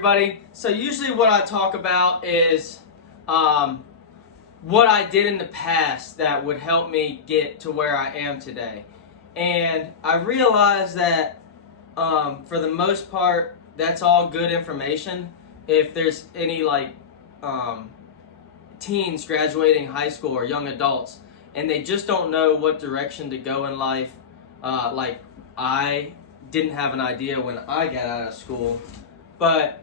Everybody, so usually what I talk about is what I did in the past that would help me get to where I am today. And I realize that for the most part, that's all good information. If there's any um, teens graduating high school or young adults and they just don't know what direction to go in life, like I didn't have an idea when I got out of school, but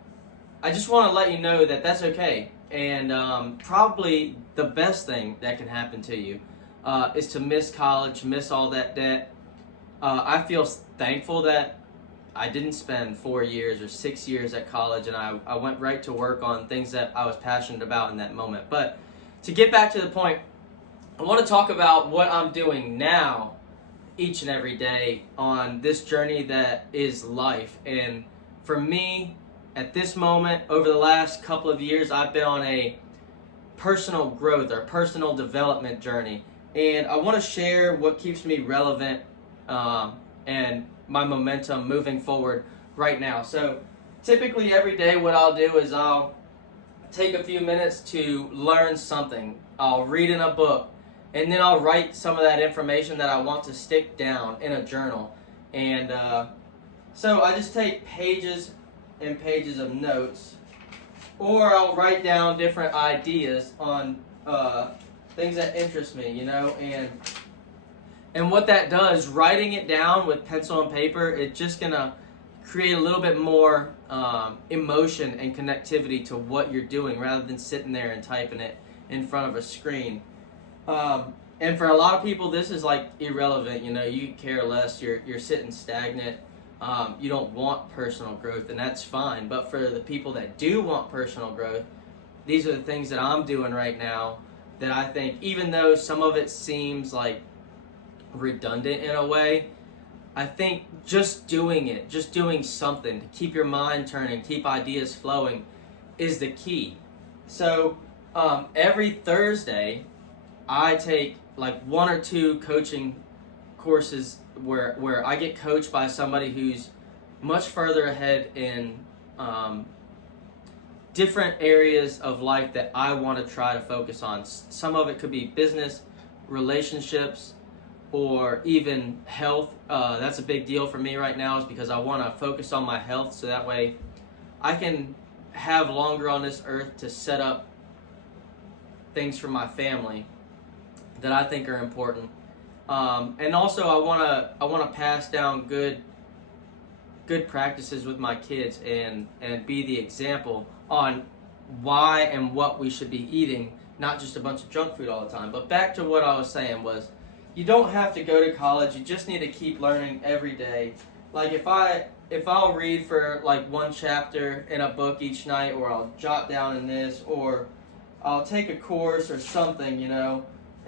I just want to let you know that that's okay. And probably the best thing that can happen to you is to miss college, miss all that debt. I feel thankful that I didn't spend 4 years or 6 years at college, and I went right to work on things that I was passionate about in that moment. But to get back to the point, I want to talk about what I'm doing now each and every day on this journey that is life. And for me, at this moment, over the last couple of years, I've been on a personal growth or personal development journey. And I want to share what keeps me relevant and my momentum moving forward right now. So typically every day what I'll do is I'll take a few minutes to learn something. I'll read in a book, and then I'll write some of that information that I want to stick down in a journal. And so I just take pages and pages of notes, or I'll write down different ideas on things that interest me, and what that does, writing it down with pencil and paper, it's just gonna create a little bit more emotion and connectivity to what you're doing rather than sitting there and typing it in front of a screen. And for a lot of people, this is like irrelevant. You care less. You're sitting stagnant. You don't want personal growth, and that's fine. But for the people that do want personal growth, these are the things that I'm doing right now that I think, even though some of it seems like redundant in a way, I think just doing it, just doing something to keep your mind turning, keep ideas flowing, is the key. So every Thursday, I take like 1 or 2 coaching courses where I get coached by somebody who's much further ahead in different areas of life that I want to try to focus on. Some of it could be business, relationships, or even health. That's a big deal for me right now, is because I want to focus on my health so that way I can have longer on this earth to set up things for my family that I think are important. And also I want to pass down good practices with my kids and be the example on why and what we should be eating, not just a bunch of junk food all the time. But back to what I was saying was, you don't have to go to college. You just need to keep learning every day. Like if I'll read for like 1 chapter in a book each night, or I'll jot down in this, or I'll take a course or something, and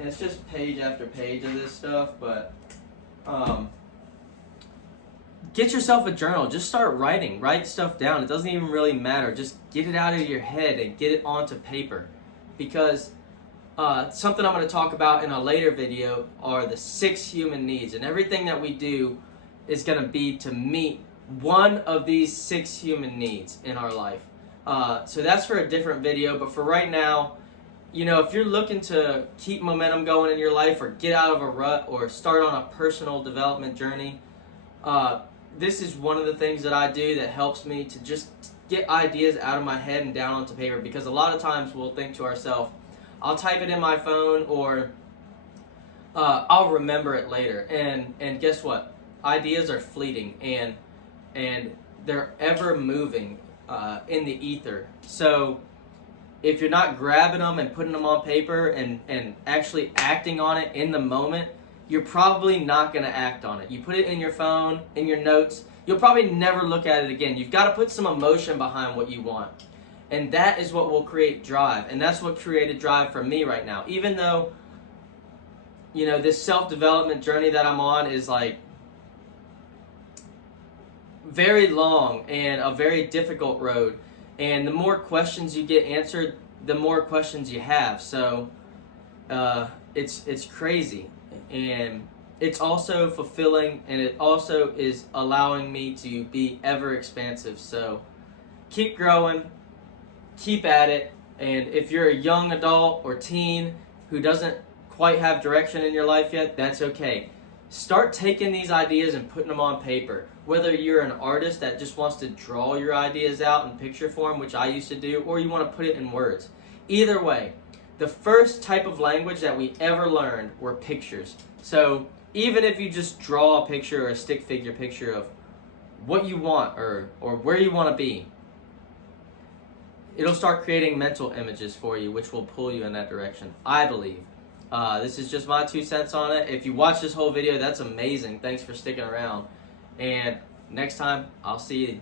it's just page after page of this stuff. But get yourself a journal. Just start writing. Write stuff down. It doesn't even really matter. Just get it out of your head and get it onto paper. Because something I'm going to talk about in a later video are the 6 human needs. And everything that we do is going to be to meet one of these 6 human needs in our life. So that's for a different video. But for right now, if you're looking to keep momentum going in your life, or get out of a rut, or start on a personal development journey, this is one of the things that I do that helps me to just get ideas out of my head and down onto paper. Because a lot of times we'll think to ourselves, I'll type it in my phone, or I'll remember it later. And guess what? Ideas are fleeting, and they're ever moving in the ether. So if you're not grabbing them and putting them on paper and actually acting on it in the moment, you're probably not going to act on it. You put it in your phone, in your notes, you'll probably never look at it again. You've got to put some emotion behind what you want. And that is what will create drive. And that's what created drive for me right now. Even though, this self-development journey that I'm on is like very long and a very difficult road. And the more questions you get answered, the more questions you have. So it's crazy. And it's also fulfilling, and it also is allowing me to be ever expansive. So keep growing, keep at it. And if you're a young adult or teen who doesn't quite have direction in your life yet, that's okay. Start taking these ideas and putting them on paper. Whether you're an artist that just wants to draw your ideas out in picture form, which I used to do, or you want to put it in words. Either way, the first type of language that we ever learned were pictures. So even if you just draw a picture or a stick figure picture of what you want or where you want to be, it'll start creating mental images for you, which will pull you in that direction, I believe. This is just my 2 cents on it. If you watch this whole video, that's amazing. Thanks for sticking around. And next time, I'll see you.